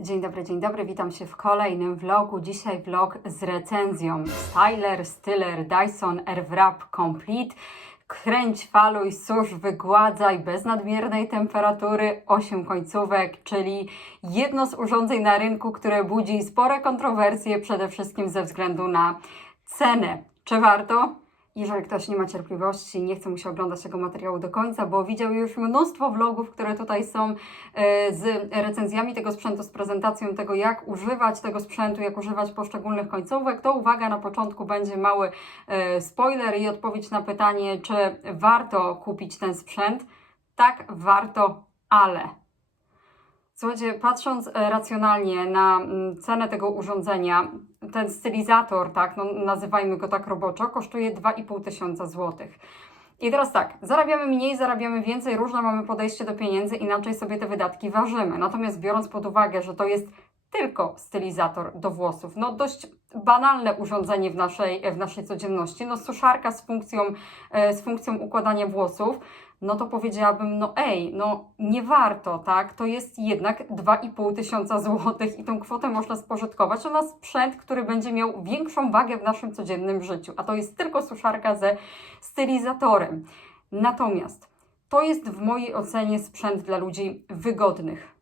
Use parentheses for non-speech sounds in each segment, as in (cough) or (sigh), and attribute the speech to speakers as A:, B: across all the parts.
A: Dzień dobry, dzień dobry, witam się w kolejnym vlogu. Dzisiaj vlog z recenzją Styler, Styler, Dyson Airwrap Complete. Kręć, faluj, susz, wygładzaj bez nadmiernej temperatury 8 końcówek, czyli jedno z urządzeń na rynku, które budzi spore kontrowersje, przede wszystkim ze względu na cenę. Czy warto? Jeżeli ktoś nie ma cierpliwości, nie chce mu się oglądać tego materiału do końca, bo widział już mnóstwo vlogów, które tutaj są e, z recenzjami tego sprzętu, z prezentacją tego, jak używać tego sprzętu, jak używać poszczególnych końcówek, to uwaga, na początku będzie mały e, spoiler i odpowiedź na pytanie, czy warto kupić ten sprzęt. Tak, warto, ale. Słuchajcie, patrząc e, racjonalnie na mm, cenę tego urządzenia, ten stylizator, tak, no, nazywajmy go tak roboczo, kosztuje 2,5 tysiąca złotych. I teraz tak, zarabiamy mniej, zarabiamy więcej, różne mamy podejście do pieniędzy, inaczej sobie te wydatki ważymy. Natomiast biorąc pod uwagę, że to jest tylko stylizator do włosów, no dość banalne urządzenie w naszej, w naszej codzienności, no suszarka z funkcją, e, z funkcją układania włosów, no to powiedziałabym, no ej, no nie warto, tak? To jest jednak 2,5 tysiąca złotych i tą kwotę można spożytkować na sprzęt, który będzie miał większą wagę w naszym codziennym życiu, a to jest tylko suszarka ze stylizatorem. Natomiast to jest w mojej ocenie sprzęt dla ludzi wygodnych.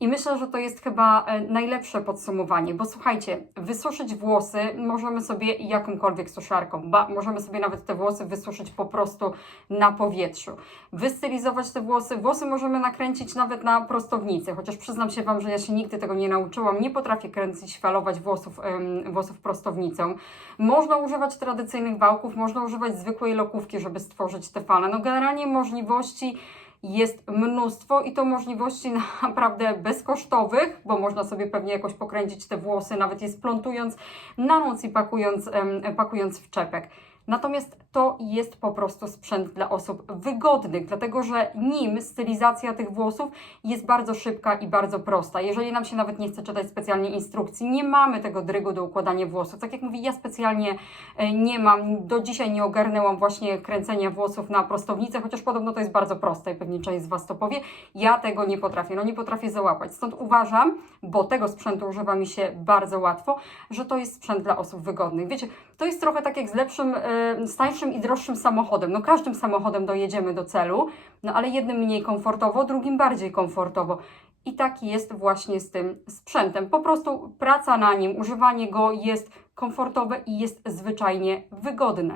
A: I myślę, że to jest chyba e, najlepsze podsumowanie, bo słuchajcie, wysuszyć włosy możemy sobie jakąkolwiek suszarką, ba, możemy sobie nawet te włosy wysuszyć po prostu na powietrzu. Wystylizować te włosy, włosy możemy nakręcić nawet na prostownicy, chociaż przyznam się Wam, że ja się nigdy tego nie nauczyłam, nie potrafię kręcić, falować włosów, em, włosów prostownicą. Można używać tradycyjnych wałków, można używać zwykłej lokówki, żeby stworzyć te fale. No generalnie możliwości jest mnóstwo i to możliwości (laughs) naprawdę bezkosztowych, bo można sobie pewnie jakoś pokręcić te włosy, nawet je splątując na noc i pakując, pakując w czepek. Natomiast to jest po prostu sprzęt dla osób wygodnych, dlatego że nim stylizacja tych włosów jest bardzo szybka i bardzo prosta. Jeżeli nam się nawet nie chce czytać specjalnie instrukcji, nie mamy tego drygu do układania włosów. Tak jak mówię, ja specjalnie e, nie mam, do dzisiaj nie ogarnęłam właśnie kręcenia włosów na prostownicę, chociaż podobno to jest bardzo proste i pewnie część z Was to powie. Ja tego nie potrafię, no nie potrafię załapać. Stąd uważam, bo tego sprzętu używa mi się bardzo łatwo, że to jest sprzęt dla osób wygodnych. Wiecie, to jest trochę tak jak z lepszym, e, z tańszym i droższym samochodem. No każdym samochodem dojedziemy do celu, no ale jednym mniej komfortowo, drugim bardziej komfortowo. I tak jest właśnie z tym sprzętem. Po prostu praca na nim, używanie go jest komfortowe i jest zwyczajnie wygodne.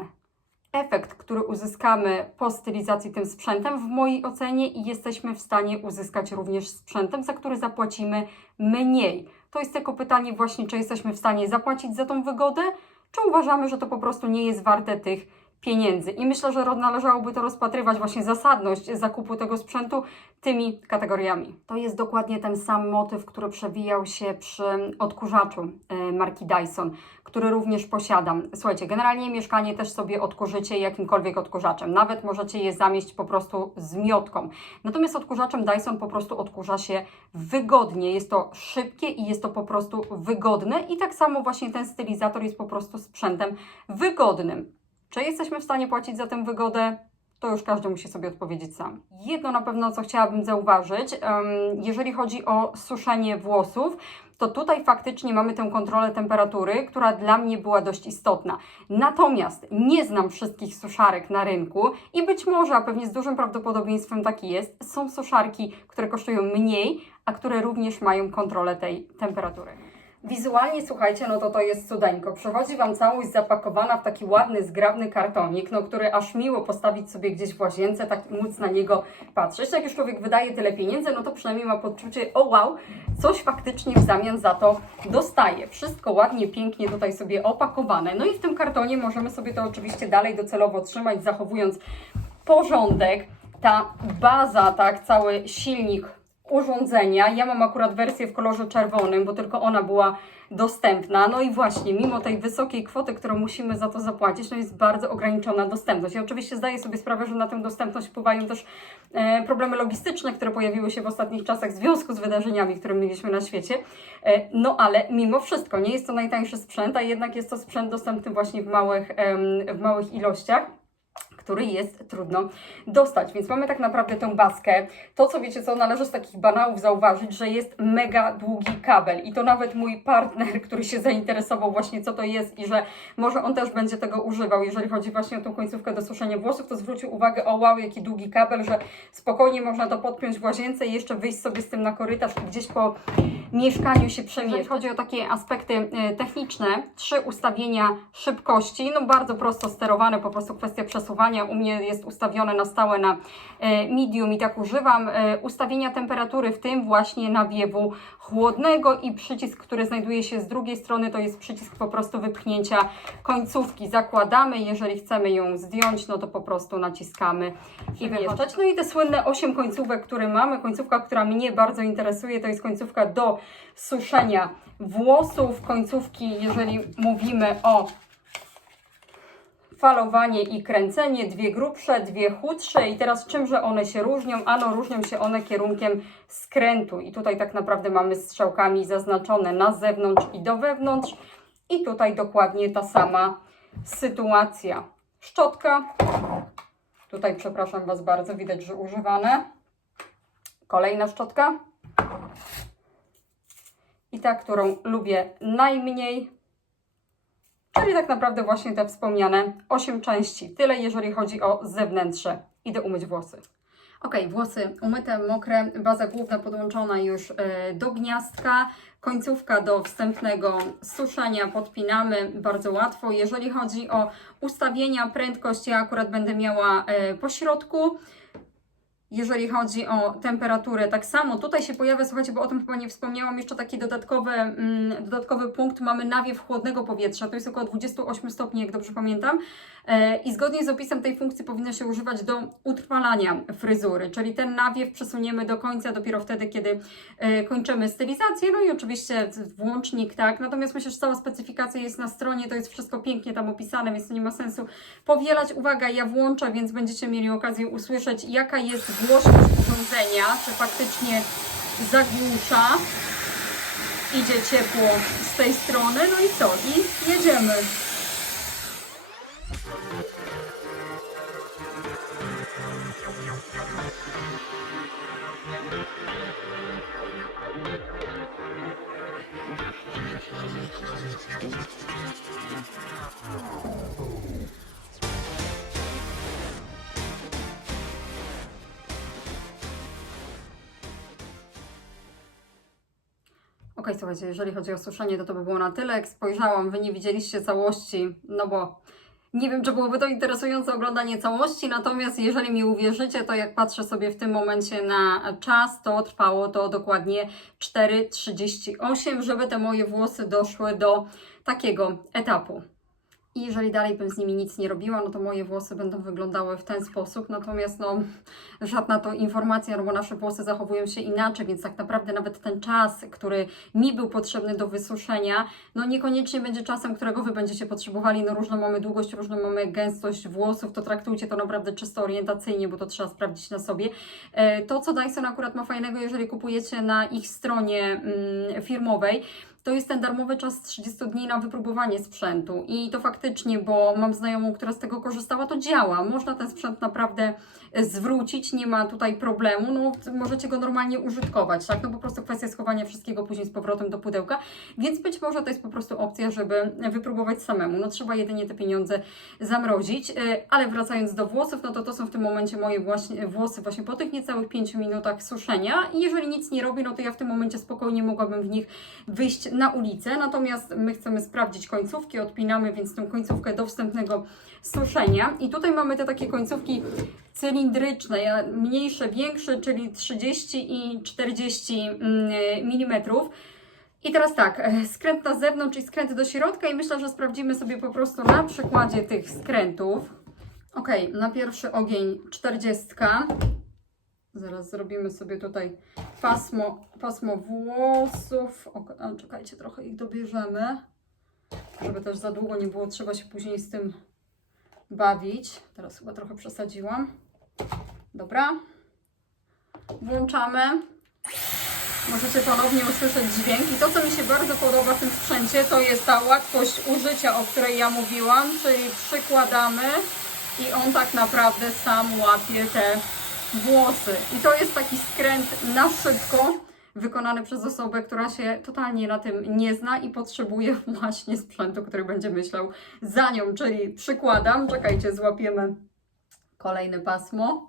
A: Efekt, który uzyskamy po stylizacji tym sprzętem, w mojej ocenie jesteśmy w stanie uzyskać również sprzętem, za który zapłacimy mniej. To jest tylko pytanie właśnie, czy jesteśmy w stanie zapłacić za tą wygodę, czy uważamy, że to po prostu nie jest warte tych pieniędzy. I myślę, że należałoby to rozpatrywać właśnie zasadność zakupu tego sprzętu tymi kategoriami. To jest dokładnie ten sam motyw, który przewijał się przy odkurzaczu e, marki Dyson, który również posiadam. Słuchajcie, generalnie mieszkanie też sobie odkurzycie jakimkolwiek odkurzaczem. Nawet możecie je zamieść po prostu z miotką. Natomiast odkurzaczem Dyson po prostu odkurza się wygodnie. Jest to szybkie i jest to po prostu wygodne. I tak samo właśnie ten stylizator jest po prostu sprzętem wygodnym. Czy jesteśmy w stanie płacić za tę wygodę? To już każdy musi sobie odpowiedzieć sam. Jedno na pewno, co chciałabym zauważyć, jeżeli chodzi o suszenie włosów, to tutaj faktycznie mamy tę kontrolę temperatury, która dla mnie była dość istotna. Natomiast nie znam wszystkich suszarek na rynku i być może, a pewnie z dużym prawdopodobieństwem taki jest, są suszarki, które kosztują mniej, a które również mają kontrolę tej temperatury. Wizualnie, słuchajcie, no to to jest cudeńko. Przychodzi Wam całość zapakowana w taki ładny, zgrabny kartonik, no który aż miło postawić sobie gdzieś w łazience, tak móc na niego patrzeć. Jak już człowiek wydaje tyle pieniędzy, no to przynajmniej ma poczucie, o wow, coś faktycznie w zamian za to dostaje. Wszystko ładnie, pięknie tutaj sobie opakowane. No i w tym kartonie możemy sobie to oczywiście dalej docelowo trzymać, zachowując porządek. Ta baza, tak, cały silnik urządzenia. Ja mam akurat wersję w kolorze czerwonym, bo tylko ona była dostępna. No i właśnie, mimo tej wysokiej kwoty, którą musimy za to zapłacić, no jest bardzo ograniczona dostępność. Ja oczywiście zdaję sobie sprawę, że na tę dostępność wpływają też e, problemy logistyczne, które pojawiły się w ostatnich czasach w związku z wydarzeniami, które mieliśmy na świecie. E, no ale mimo wszystko, nie jest to najtańszy sprzęt, a jednak jest to sprzęt dostępny właśnie w małych, w małych ilościach który jest trudno dostać. Więc mamy tak naprawdę tę baskę. To, co wiecie, co należy z takich banałów zauważyć, że jest mega długi kabel i to nawet mój partner, który się zainteresował właśnie co to jest i że może on też będzie tego używał, jeżeli chodzi właśnie o tą końcówkę do suszenia włosów, to zwrócił uwagę, o wow, jaki długi kabel, że spokojnie można to podpiąć w łazience i jeszcze wyjść sobie z tym na korytarz i gdzieś po mieszkaniu się przemieszczać. Jeżeli chodzi o takie aspekty e, techniczne, trzy ustawienia szybkości, no bardzo prosto sterowane, po prostu kwestia przesuwania. U mnie jest ustawione na stałe na e, medium i tak używam. E, Ustawienia temperatury, w tym właśnie nawiewu chłodnego i przycisk, który znajduje się z drugiej strony, to jest przycisk po prostu wypchnięcia końcówki. Zakładamy, jeżeli chcemy ją zdjąć, no to po prostu naciskamy i wyjeżdżać. No i te słynne 8 końcówek, które mamy. Końcówka, która mnie bardzo interesuje, to jest końcówka do suszenia włosów. Końcówki, jeżeli mówimy o falowanie i kręcenie, dwie grubsze, dwie chudsze i teraz czymże one się różnią? Ano różnią się one kierunkiem skrętu i tutaj tak naprawdę mamy strzałkami zaznaczone na zewnątrz i do wewnątrz i tutaj dokładnie ta sama sytuacja. Szczotka, tutaj przepraszam Was bardzo, widać, że używane. Kolejna szczotka i ta, którą lubię najmniej, Czyli tak naprawdę właśnie te wspomniane 8 części. Tyle jeżeli chodzi o zewnętrze. Idę umyć włosy. Ok, włosy umyte, mokre, baza główna podłączona już e, do gniazdka. Końcówka do wstępnego suszenia podpinamy bardzo łatwo. Jeżeli chodzi o ustawienia, prędkość, ja akurat będę miała e, po środku. Jeżeli chodzi o temperaturę, tak samo tutaj się pojawia, słuchajcie, bo o tym chyba nie wspomniałam, jeszcze taki dodatkowy, mm, dodatkowy punkt, mamy nawiew chłodnego powietrza, to jest około 28 stopni, jak dobrze pamiętam i zgodnie z opisem tej funkcji powinno się używać do utrwalania fryzury, czyli ten nawiew przesuniemy do końca dopiero wtedy, kiedy e, kończymy stylizację, no i oczywiście włącznik, tak, natomiast myślę, że cała specyfikacja jest na stronie, to jest wszystko pięknie tam opisane, więc nie ma sensu powielać. Uwaga, ja włączę, więc będziecie mieli okazję usłyszeć, jaka jest głośność urządzenia, czy faktycznie zagłusza. Idzie ciepło z tej strony, no i co? I jedziemy. Ok, słuchajcie, jeżeli chodzi o suszenie, to to by było na tyle. Jak spojrzałam, Wy nie widzieliście całości, no bo nie wiem, czy byłoby to interesujące oglądanie całości, natomiast jeżeli mi uwierzycie, to jak patrzę sobie w tym momencie na czas, to trwało to dokładnie 4,38, żeby te moje włosy doszły do takiego etapu. I jeżeli dalej bym z nimi nic nie robiła, no to moje włosy będą wyglądały w ten sposób. Natomiast no, żadna to informacja, no bo nasze włosy zachowują się inaczej, więc tak naprawdę nawet ten czas, który mi był potrzebny do wysuszenia, no niekoniecznie będzie czasem, którego Wy będziecie potrzebowali. No różną mamy długość, różną mamy gęstość włosów, to traktujcie to naprawdę czysto orientacyjnie, bo to trzeba sprawdzić na sobie. E, To, co Dyson akurat ma fajnego, jeżeli kupujecie na ich stronie mm, firmowej, to jest ten darmowy czas 30 dni na wypróbowanie sprzętu. I to faktycznie, bo mam znajomą, która z tego korzystała, to działa. Można ten sprzęt naprawdę e, zwrócić, nie ma tutaj problemu. No, możecie go normalnie użytkować, tak? No po prostu kwestia schowania wszystkiego później z powrotem do pudełka. Więc być może to jest po prostu opcja, żeby wypróbować samemu. No trzeba jedynie te pieniądze zamrozić. E, Ale wracając do włosów, no to to są w tym momencie moje właśnie, włosy właśnie po tych niecałych 5 minutach suszenia. I jeżeli nic nie robię, no to ja w tym momencie spokojnie mogłabym w nich wyjść na ulicę. Natomiast my chcemy sprawdzić końcówki, odpinamy więc tę końcówkę do wstępnego suszenia. I tutaj mamy te takie końcówki cylindryczne, mniejsze, większe, czyli 30 i 40 mm. I teraz tak, e, skręt na zewnątrz i skręt do środka i myślę, że sprawdzimy sobie po prostu na przykładzie tych skrętów. Ok, na pierwszy ogień 40. Zaraz zrobimy sobie tutaj pasmo, pasmo włosów. O, czekajcie, trochę ich dobierzemy, żeby też za długo nie było trzeba się później z tym bawić. Teraz chyba trochę przesadziłam. Dobra. Włączamy. Możecie ponownie usłyszeć dźwięk. I to, co mi się bardzo podoba w tym sprzęcie, to jest ta łatwość użycia, o której ja mówiłam, czyli przykładamy i on tak naprawdę sam łapie te włosy. I to jest taki skręt na szybko, wykonany przez osobę, która się totalnie na tym nie zna i potrzebuje właśnie sprzętu, który będzie myślał za nią. Czyli przykładam, czekajcie, złapiemy kolejne pasmo.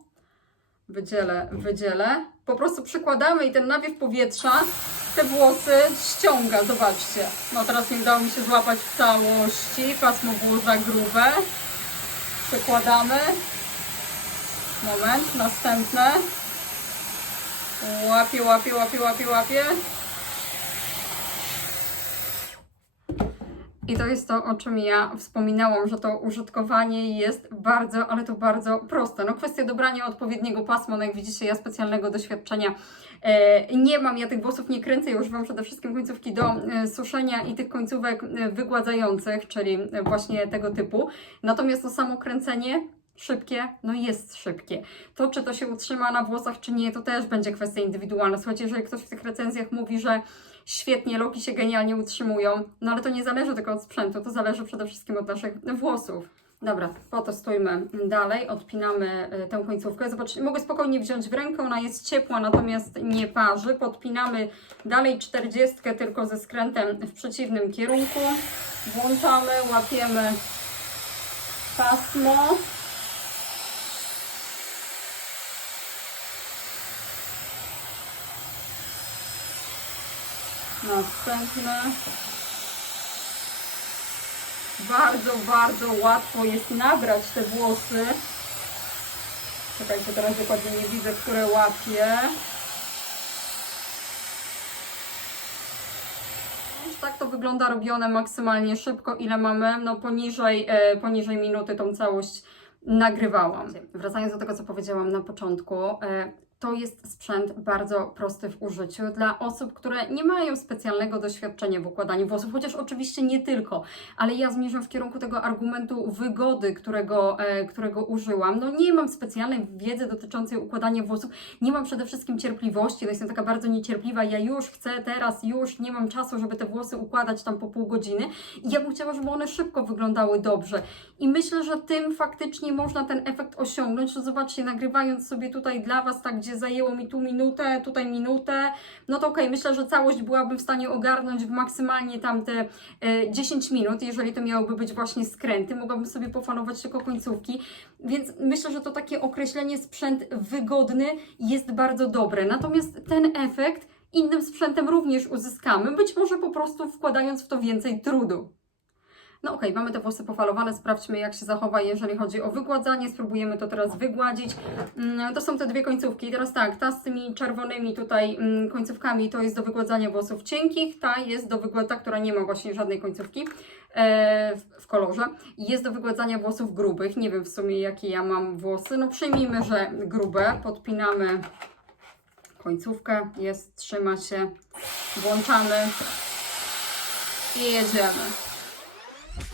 A: Wydzielę, wydzielę. Po prostu przykładamy i ten nawiew powietrza te włosy ściąga, zobaczcie. No teraz nie udało mi się złapać w całości, pasmo było za grube. Przykładamy. Moment, następne. Łapie, łapie, łapie, łapie, łapie. I to jest to, o czym ja wspominałam, że to użytkowanie jest bardzo, ale to bardzo proste. No kwestia dobrania odpowiedniego pasma, no jak widzicie, ja specjalnego doświadczenia e, nie mam, ja tych włosów nie kręcę, ja używam przede wszystkim końcówki do e, suszenia i tych końcówek e, wygładzających, czyli właśnie tego typu. Natomiast to samo kręcenie szybkie, no jest szybkie. To, czy to się utrzyma na włosach, czy nie, to też będzie kwestia indywidualna. Słuchajcie, jeżeli ktoś w tych recenzjach mówi, że świetnie, loki się genialnie utrzymują, no ale to nie zależy tylko od sprzętu, to zależy przede wszystkim od naszych włosów. Dobra, potestujmy dalej, odpinamy y, tę końcówkę. Zobaczcie, mogę spokojnie wziąć w rękę, ona jest ciepła, natomiast nie parzy. Podpinamy dalej 40, tylko ze skrętem w przeciwnym kierunku. Włączamy, łapiemy pasmo. Następne. Bardzo, bardzo łatwo jest nabrać te włosy. Czekajcie, teraz dokładnie nie widzę, które łapię. Tak to wygląda robione maksymalnie szybko. Ile mamy? No poniżej, e, poniżej minuty tą całość nagrywałam. Wracając do tego, co powiedziałam na początku, e, to jest sprzęt bardzo prosty w użyciu dla osób, które nie mają specjalnego doświadczenia w układaniu włosów, chociaż oczywiście nie tylko, ale ja zmierzam w kierunku tego argumentu wygody, którego, e, którego użyłam. No nie mam specjalnej wiedzy dotyczącej układania włosów, nie mam przede wszystkim cierpliwości, no jestem taka bardzo niecierpliwa, ja już chcę teraz, już nie mam czasu, żeby te włosy układać tam po pół godziny i ja bym chciała, żeby one szybko wyglądały dobrze. I myślę, że tym faktycznie można ten efekt osiągnąć. że zobaczcie, nagrywając sobie tutaj dla Was, tak gdzie zajęło mi tu minutę, tutaj minutę, no to okej, myślę, że całość byłabym w stanie ogarnąć w maksymalnie tamte e, 10 minut, jeżeli to miałoby być właśnie skręty, mogłabym sobie pofanować tylko końcówki, więc myślę, że to takie określenie sprzęt wygodny jest bardzo dobre. Natomiast ten efekt innym sprzętem również uzyskamy, być może po prostu wkładając w to więcej trudu. No okej, mamy te włosy pofalowane, sprawdźmy jak się zachowa, jeżeli chodzi o wygładzanie, spróbujemy to teraz wygładzić. Mm, To są te dwie końcówki. Teraz tak, ta z tymi czerwonymi tutaj mm, końcówkami to jest do wygładzania włosów cienkich, ta jest do wygładzania, która nie ma właśnie żadnej końcówki e, w kolorze. Jest do wygładzania włosów grubych, nie wiem w sumie jakie ja mam włosy, no przyjmijmy, że grube, podpinamy końcówkę, jest, trzyma się, włączamy i jedziemy. Ok,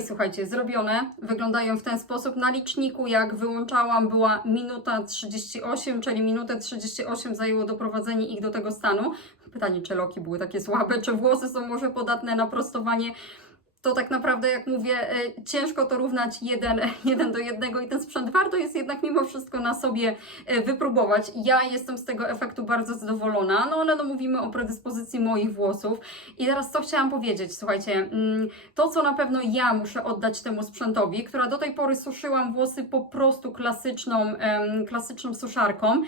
A: słuchajcie, zrobione. Wyglądają w ten sposób. Na liczniku, jak wyłączałam, była minuta 38, czyli minutę 38 zajęło doprowadzenie ich do tego stanu. Pytanie, czy loki były takie słabe, czy włosy są może podatne na prostowanie. To tak naprawdę, jak mówię, e, ciężko to równać jeden, (laughs) jeden do jednego i ten sprzęt warto jest jednak mimo wszystko na sobie e, wypróbować. Ja jestem z tego efektu bardzo zadowolona, no ale no mówimy o predyspozycji moich włosów. I teraz co chciałam powiedzieć, słuchajcie, mm, to co na pewno ja muszę oddać temu sprzętowi, która do tej pory suszyłam włosy po prostu klasyczną, klasyczną suszarką,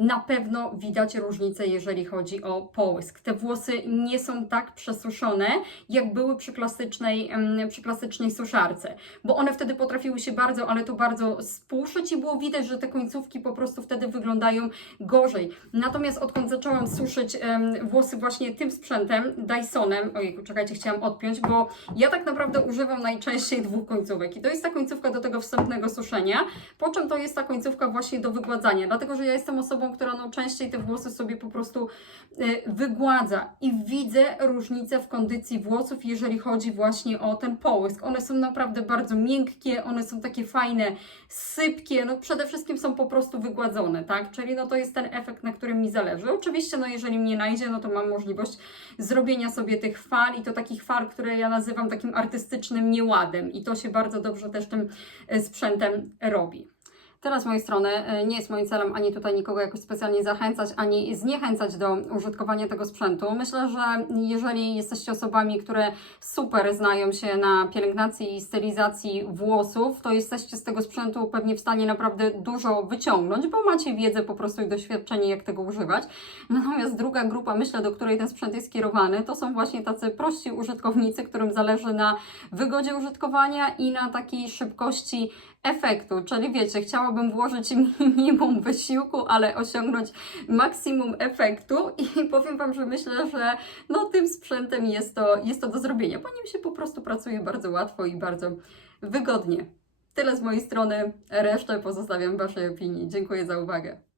A: na pewno widać różnicę, jeżeli chodzi o połysk. Te włosy nie są tak przesuszone, jak były przy klasycznej, przy klasycznej suszarce, bo one wtedy potrafiły się bardzo, ale to bardzo spuszyć i było widać, że te końcówki po prostu wtedy wyglądają gorzej. Natomiast odkąd zaczęłam suszyć włosy właśnie tym sprzętem, Dysonem, ojej, czekajcie, chciałam odpiąć, bo ja tak naprawdę używam najczęściej dwóch końcówek i to jest ta końcówka do tego wstępnego suszenia, po czym to jest ta końcówka właśnie do wygładzania, dlatego że ja jestem osobą która no częściej te włosy sobie po prostu e, wygładza i widzę różnicę w kondycji włosów, jeżeli chodzi właśnie o ten połysk. One są naprawdę bardzo miękkie, one są takie fajne, sypkie, no przede wszystkim są po prostu wygładzone, tak? Czyli no to jest ten efekt, na którym mi zależy. Oczywiście, no jeżeli mnie najdzie, no to mam możliwość zrobienia sobie tych fal i to takich fal, które ja nazywam takim artystycznym nieładem i to się bardzo dobrze też tym e, sprzętem robi. Teraz z mojej strony e, nie jest moim celem ani tutaj nikogo jakoś specjalnie zachęcać, ani zniechęcać do użytkowania tego sprzętu. Myślę, że jeżeli jesteście osobami, które super znają się na pielęgnacji i stylizacji włosów, to jesteście z tego sprzętu pewnie w stanie naprawdę dużo wyciągnąć, bo macie wiedzę po prostu i doświadczenie, jak tego używać. Natomiast druga grupa, myślę, do której ten sprzęt jest skierowany, to są właśnie tacy prości użytkownicy, którym zależy na wygodzie użytkowania i na takiej szybkości efektu, czyli wiecie, chciałabym włożyć (laughs) minimum wysiłku, ale osiągnąć maksimum efektu i (laughs) powiem Wam, że myślę, że no tym sprzętem jest to, jest to do zrobienia, bo nim się po prostu pracuje bardzo łatwo i bardzo wygodnie. Tyle z mojej strony, resztę pozostawiam Waszej opinii. Dziękuję za uwagę.